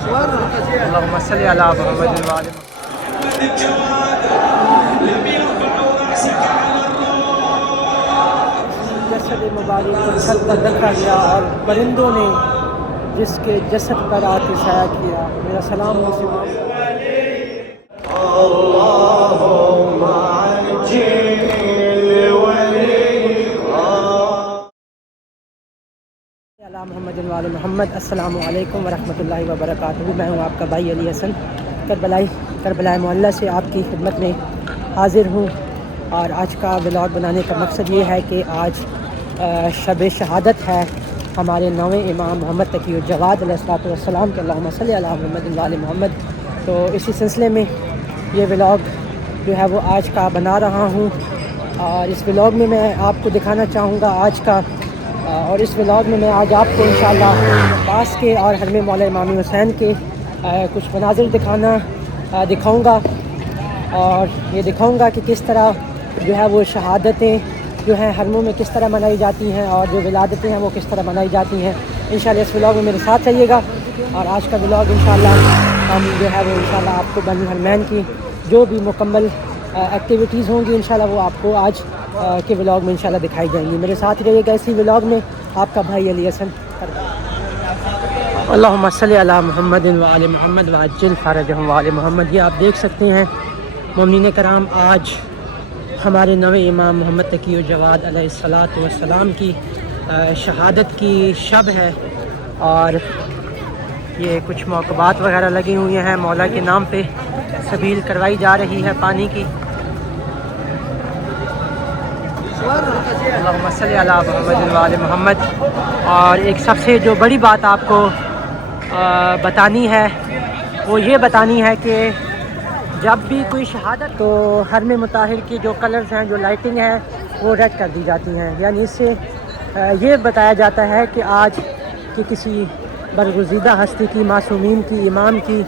اللهم صل علی محمد و آل جسد مبارک کو چھت پر رکھا گیا اور پرندوں نے جس کے جسد پر آ کے سایہ کیا. میرا سلام مسلمان. اللہم علی محمد و آل محمد. السلام علیکم ورحمۃ اللہ وبرکاتہ. میں ہوں آپ کا بھائی علی حسن کربلا معلیٰ سے آپ کی خدمت میں حاضر ہوں. اور آج کا ولاگ بنانے کا مقصد یہ ہے کہ آج شب شہادت ہے ہمارے نویں امام محمد تقی الجواد علیہ السلام کے. اللہم صلی علی محمد و آل محمد. تو اسی سلسلے میں یہ ولاگ جو ہے وہ آج کا بنا رہا ہوں. اور اس ولاگ میں میں آپ کو دکھانا چاہوں گا آج کا، اور اس ولاگ میں میں آج آپ کو انشاءاللہ عباس کے اور حرم مولا امام حسین کے کچھ مناظر دکھاؤں گا، اور یہ دکھاؤں گا کہ کس طرح جو ہے وہ شہادتیں جو ہیں حرموں میں کس طرح منائی جاتی ہیں، اور جو ولادتیں ہیں وہ کس طرح منائی جاتی ہیں. انشاءاللہ اس ولاگ میں میرے ساتھ رہیے گا. اور آج کا ولاگ انشاءاللہ ہم جو ہے وہ انشاءاللہ آپ کو بین الحرمین کی جو بھی مکمل ایکٹیویٹیز ہوں گی انشاءاللہ وہ آپ کو آج کے ولاگ میں انشاءاللہ دکھائی جائیں گی. میرے ساتھ رہیے گا اسی ولاگ میں. آپ کا بھائی علی حسن. اللہم صلی علی محمد و آل محمد وعجل فرجہم و آل محمد. یہ آپ دیکھ سکتے ہیں مومنین کرام، آج ہمارے نویں امام محمد تقی الجواد علیہ السلام کی شہادت کی شب ہے. اور یہ کچھ موقبات وغیرہ لگی ہوئی ہیں مولا کے نام پہ، سبیل کروائی جا رہی ہے پانی کی. اللہم صلی علی محمد و آل محمد. اور ایک سب سے جو بڑی بات آپ کو بتانی ہے وہ یہ بتانی ہے کہ جب بھی کوئی شہادت تو حرم مطہر کی جو کلرز ہیں، جو لائٹنگ ہے وہ ریڈ کر دی جاتی ہیں. یعنی اس سے یہ بتایا جاتا ہے کہ آج کی کسی برگزیدہ ہستی کی، معصومین کی، امام کی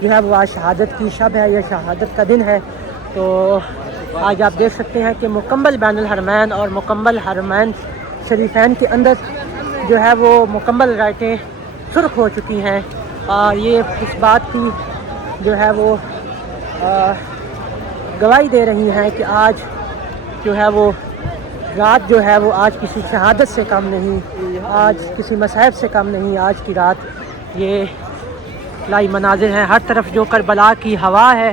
جو ہے وہ آج شہادت کی شب ہے، یا شہادت کا دن ہے. تو آج آپ دیکھ سکتے ہیں کہ مکمل بین الحرمین اور مکمل حرمین شریفین کے اندر جو ہے وہ مکمل لائٹیں سرخ ہو چکی ہیں. اور یہ اس بات کی جو ہے وہ گواہی دے رہی ہیں کہ آج جو ہے وہ رات جو ہے وہ آج کسی شہادت سے کم نہیں، آج کسی مصائب سے کم نہیں. آج کی رات یہ لائی مناظر ہیں. ہر طرف جو کربلا کی ہوا ہے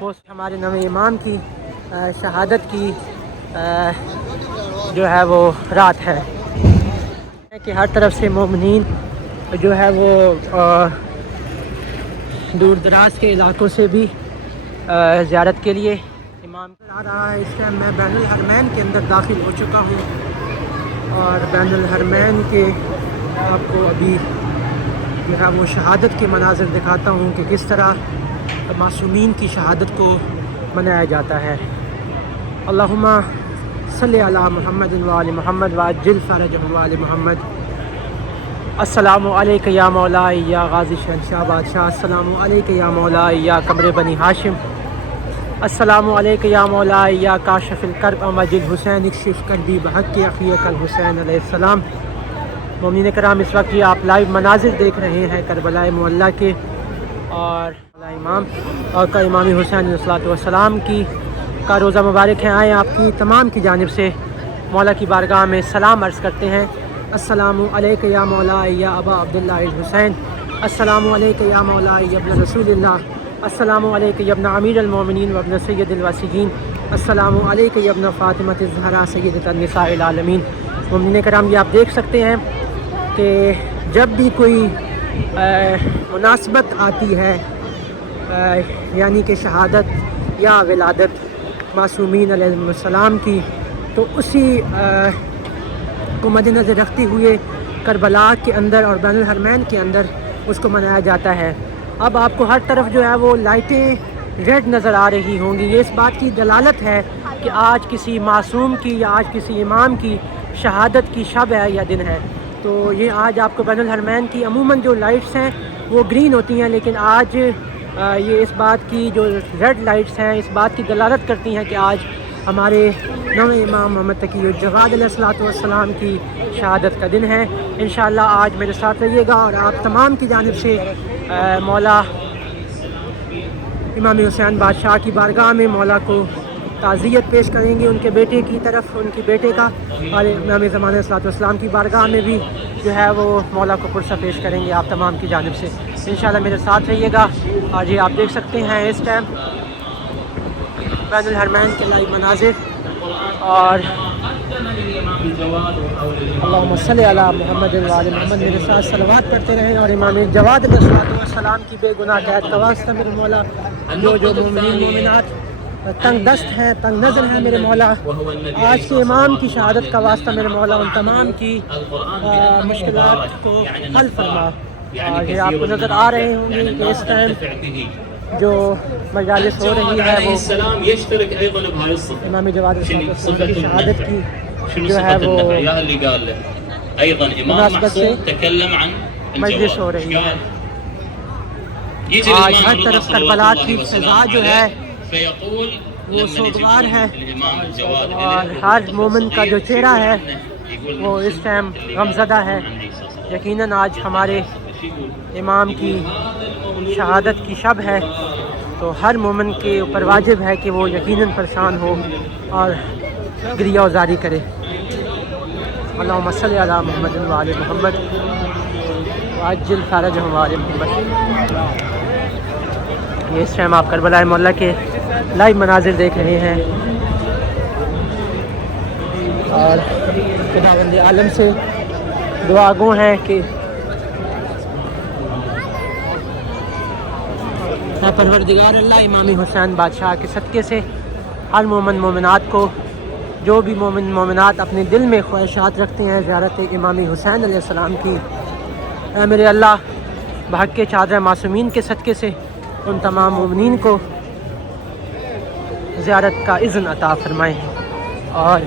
وہ ہمارے نویں امام کی شہادت کی جو ہے وہ رات ہے کہ ہر طرف سے مومنین جو ہے وہ دور دراز کے علاقوں سے بھی زیارت کے لیے امام آ رہا ہے. اس ٹائم میں بین الحرمین کے اندر داخل ہو چکا ہوں، اور بین الحرمین کے آپ کو ابھی جو ہے وہ شہادت کے مناظر دکھاتا ہوں کہ کس طرح معصومین کی شہادت کو منایا جاتا ہے. اللہم صلی علی محمد و آل محمد وعجل فرجہم و آل محمد. السلام علیکم یا مولا یا غازی شہنشاہ بادشاہ. السلام علیکم یا مولا یا قمر بنی ہاشم. السلام علیکم یا مولا یا کاشف الکرب مجد حسین اکشف کربی بحق اخیک الحسین علیہ السلام. مومنین کرام، اس وقت یہ آپ لائیو مناظر دیکھ رہے ہیں کربلا معلیٰ کے، اور امام اور کا امام حسین علیہ السلام کی کا روزہ مبارک ہے. آئیں آپ کی تمام کی جانب سے مولا کی بارگاہ میں سلام عرض کرتے ہیں. السلام علیکم یا مولا یا ابا عبداللہ الحسین. السلام علیکم یا مولا یا ابن رسول اللہ. السلام علیکم یا ابن امیر المومنین و ابن سید الواسجین. السلام علیکم یا ابن فاطمۃ الزہرا سیدۃ النساء العالمین. مومنین کرام، یہ آپ دیکھ سکتے ہیں کہ جب بھی کوئی مناسبت آتی ہے یعنی کہ شہادت یا ولادت معصومین علیہ السلام کی، تو اسی کو مد نظر رکھتے ہوئے کربلا کے اندر اور بین الحرمین کے اندر اس کو منایا جاتا ہے. اب آپ کو ہر طرف جو ہے وہ لائٹیں ریڈ نظر آ رہی ہوں گی. یہ اس بات کی دلالت ہے کہ آج کسی معصوم کی یا آج کسی امام کی شہادت کی شب ہے یا دن ہے. تو یہ آج آپ کو بین الحرمین کی عموماً جو لائٹس ہیں وہ گرین ہوتی ہیں، لیکن آج یہ اس بات کی جو ریڈ لائٹس ہیں اس بات کی دلالت کرتی ہیں کہ آج ہمارے نویں امام محمد تقی الجواد علیہ الصلوۃ والسلام کی شہادت کا دن ہے۔ انشاءاللہ آج میرے ساتھ رہیے گا اور آپ تمام کی جانب سے مولا امام حسین بادشاہ کی بارگاہ میں مولا کو تعزیت پیش کریں گے ان کے بیٹے کی طرف، ان کی بیٹے کا، اور امام زمانہ علیہ الصلوۃ والسلام کی بارگاہ میں بھی جو ہے وہ مولا کو پرسہ پیش کریں گے آپ تمام کی جانب سے۔ انشاءاللہ میرے ساتھ رہیے گا۔ اور یہ آپ دیکھ سکتے ہیں اس ٹائم بین الحرمین کے لائیو مناظر، اور اللہم صلی علی محمد و علی محمد میرے ساتھ صلوات پڑھتے رہیں، اور امام جواد علیہ الصلوۃ والسلام کی بے گناہ قید کا واسطہ میرے مولا، جو مومنین مومنات تنگ دست ہیں، تنگ نظر ہیں میرے مولا، آج کے امام کی شہادت کا واسطہ میرے مولا ان تمام کی مشکلات کو حل فرما۔ اور یہ آپ کو نظر آ رہے ہوں گے کہ اس ٹائم جو مجالس ہو رہی ہے وہ امام جواد علیہ السلام کی شہادت کی جو ہے وہ مناسبت سے مجلس ہو رہی ہے۔ آج ہر طرف کربلا کی فضا جو ہے وہ سوگوار ہے، اور ہر مومن کا جو چہرہ ہے وہ اس ٹائم غمزدہ ہے۔ یقیناً آج ہمارے امام کی شہادت کی شب ہے، تو ہر مومن کے اوپر واجب ہے کہ وہ یقیناً پریشان ہو اور گریہ وزاری کرے۔ اللہم صلی علی محمد و علی محمد وعجل فرجہم وعلی محمد۔ یہ اس ٹائم آپ کربلا مولا کے لائیو مناظر دیکھ رہے ہیں، اور خداوند عالم سے دعا گو ہیں کہ اے پروردگار اللہ، امام حسین بادشاہ کے صدقے سے ہر مومن مومنات کو، جو بھی مومن مومنات اپنے دل میں خواہشات رکھتے ہیں زیارت امام حسین علیہ السلام کی، اے میرے اللہ بحق کے چادر معصومین کے صدقے سے ان تمام مومنین کو زیارت کا اذن عطا فرمائیں۔ اور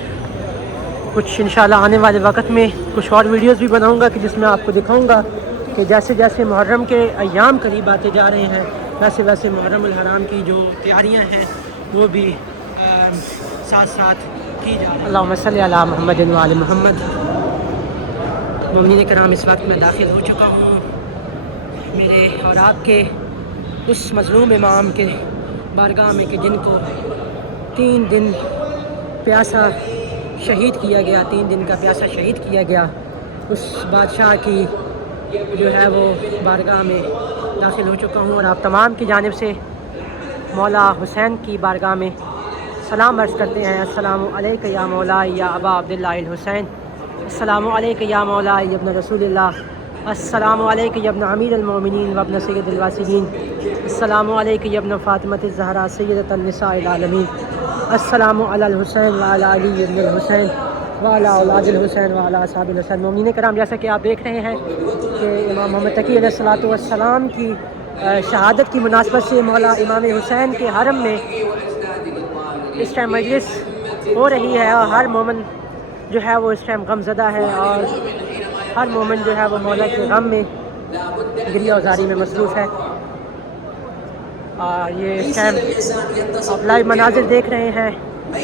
کچھ انشاءاللہ آنے والے وقت میں کچھ اور ویڈیوز بھی بناؤں گا کہ جس میں آپ کو دکھاؤں گا کہ جیسے جیسے محرم کے ایام قریب آتے جا رہے ہیں، ویسے ویسے محرم الحرام کی جو تیاریاں ہیں وہ بھی ساتھ ساتھ کی جا رہی ہیں۔ اللہم صلی علی محمد و علی محمد۔ مومنین کرام، اس وقت میں داخل ہو چکا ہوں میرے اور آپ کے اس مظلوم امام کے بارگاہ میں کہ جن کو 3 دن پیاسا شہید کیا گیا، 3 دن کا پیاسا شہید کیا گیا، اس بادشاہ کی جو ہے وہ بارگاہ میں داخل ہو چکا ہوں، اور آپ تمام کی جانب سے مولا حسین کی بارگاہ میں سلام عرض کرتے ہیں۔ السلام علیکہ یا مولا یا ابا عبداللہ الحسین، السلام علیکہ یا مولا یا ابن رسول اللہ، السلام علیکہ یا ابن امیر المومنین و ابن سید الواسدین، السلام علیکہ یا ابن فاطمۃ الزہرا سیدۃ النساء العالمین، السلام علی الحسین وعلی علی ابن الحسین وعلی اولاد الحسین وعلی اصحاب الحسین۔ مومنین کرام، جیسا کہ آپ دیکھ رہے ہیں کہ امام محمد تقی علیہ الصلوۃ والسلام کی شہادت کی مناسبت سے مولا امام حسین کے حرم میں اس ٹائم مجلس ہو رہی ہے، اور ہر مومن جو ہے وہ اس ٹائم غم زدہ ہے، اور ہر مومن جو ہے وہ مولا کے غم میں گریہ وزاری میں مصروف ہے۔ یہ اس ٹائم آپ لائیو مناظر دیکھ رہے ہیں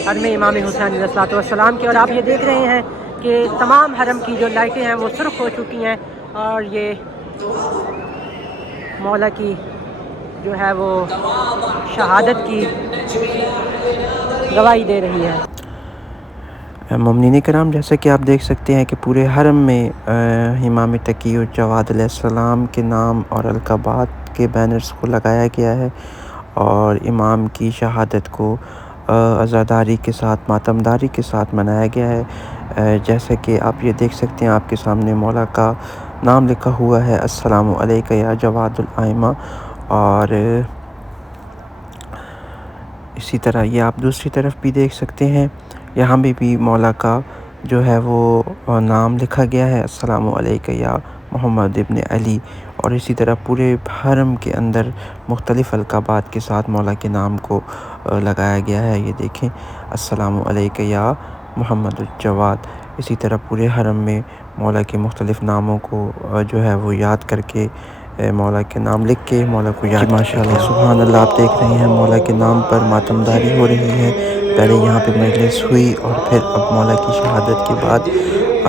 حرم امام حسین علیہ الصلوۃ والسلام کے، اور آپ یہ دیکھ رہے ہیں کہ تمام حرم کی جو لائٹیں ہیں وہ سرخ ہو چکی ہیں، اور یہ مولا کی جو ہے وہ شہادت کی گواہی دے رہی ہے۔ مومنین کرام، جیسا کہ آپ دیکھ سکتے ہیں کہ پورے حرم میں امام تقی الجواد علیہ السلام کے نام اور القابات کے بینرز کو لگایا گیا ہے، اور امام کی شہادت کو عزاداری کے ساتھ، ماتمداری کے ساتھ منایا گیا ہے۔ جیسا کہ آپ یہ دیکھ سکتے ہیں، آپ کے سامنے مولا کا نام لکھا ہوا ہے، السلام علیکہ یا جواد الائمہ، اور اسی طرح یہ آپ دوسری طرف بھی دیکھ سکتے ہیں، یہاں بھی مولا کا جو ہے وہ نام لکھا گیا ہے، السلام علیکہ یا محمد ابن علی، اور اسی طرح پورے حرم کے اندر مختلف القابات کے ساتھ مولا کے نام کو لگایا گیا ہے۔ یہ دیکھیں، السلام علیکہ یا محمد الجواد۔ اسی طرح پورے حرم میں مولا کے مختلف ناموں کو جو ہے وہ یاد کر کے، مولا کے نام لکھ کے مولا کو یاد، ماشاءاللہ سبحان اللہ، آپ دیکھ رہے ہیں مولا کے نام پر ماتمداری ہو رہی ہے، پہلے یہاں پہ مجلس ہوئی اور پھر اب مولا کی شہادت کے بعد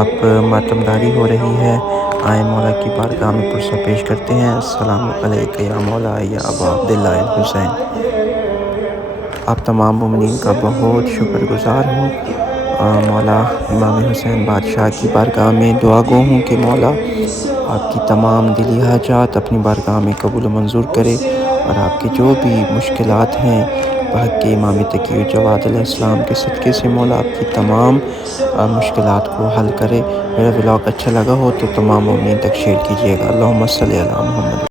اب ماتمداری ہو رہی ہے۔ آئیں مولا کی بارگاہ میں پرسہ پیش کرتے ہیں۔ السلام علیکم یا مولا یا ابا عبداللہ الحسین۔ آپ تمام مومنین کا بہت شکر گزار ہوں۔ مولا امام حسین بادشاہ کی بارگاہ میں دعا گو ہوں کہ مولا آپ کی تمام دلی حاجات اپنی بارگاہ میں قبول و منظور کرے، اور آپ کی جو بھی مشکلات ہیں بحق امام تقی الجواد علیہ السلام کے صدقے سے مولا آپ کی تمام مشکلات کو حل کرے۔ میرا ولاگ اچھا لگا ہو تو تمام مومنین تک شیئر کیجیے گا۔ اللہم صلی علی محمد۔